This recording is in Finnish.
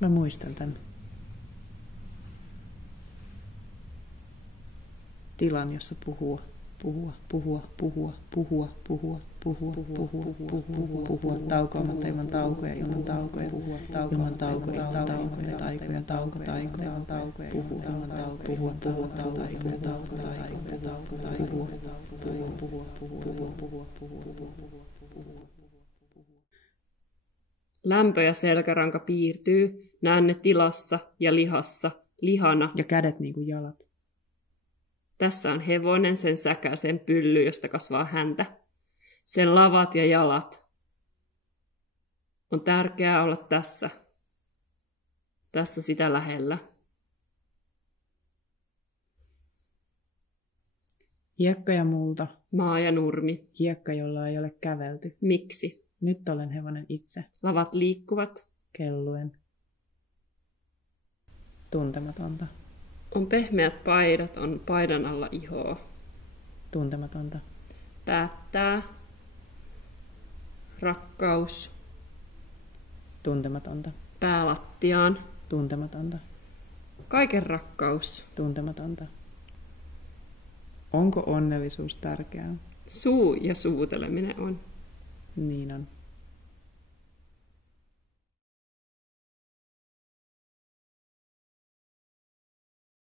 Mä muistan tän tilan, jossa puhua, taukoamatta ilman taukoja, ilman taukoja, ilman taukoja, taikoja, puhua, Lämpö ja selkäranka piirtyy, näen ne tilassa ja lihassa, lihana. Ja kädet niin kuin jalat. Tässä on hevonen, sen säkäisen pylly, josta kasvaa häntä. Sen lavat ja jalat. On tärkeää olla tässä. Tässä sitä lähellä. Hiekka ja multa. Maa ja nurmi. Hiekka, jolla ei ole kävelty. Miksi? Nyt olen hevonen itse. Lavat liikkuvat. Kelluen. Tuntematonta. On pehmeät paidat, on paidan alla ihoa. Tuntematonta. Päättää. Rakkaus. Tuntematonta. Päälattiaan. Tuntematonta. Kaiken rakkaus. Tuntematonta. Onko onnellisuus tärkeää? Suu ja suuteleminen on. Niin on.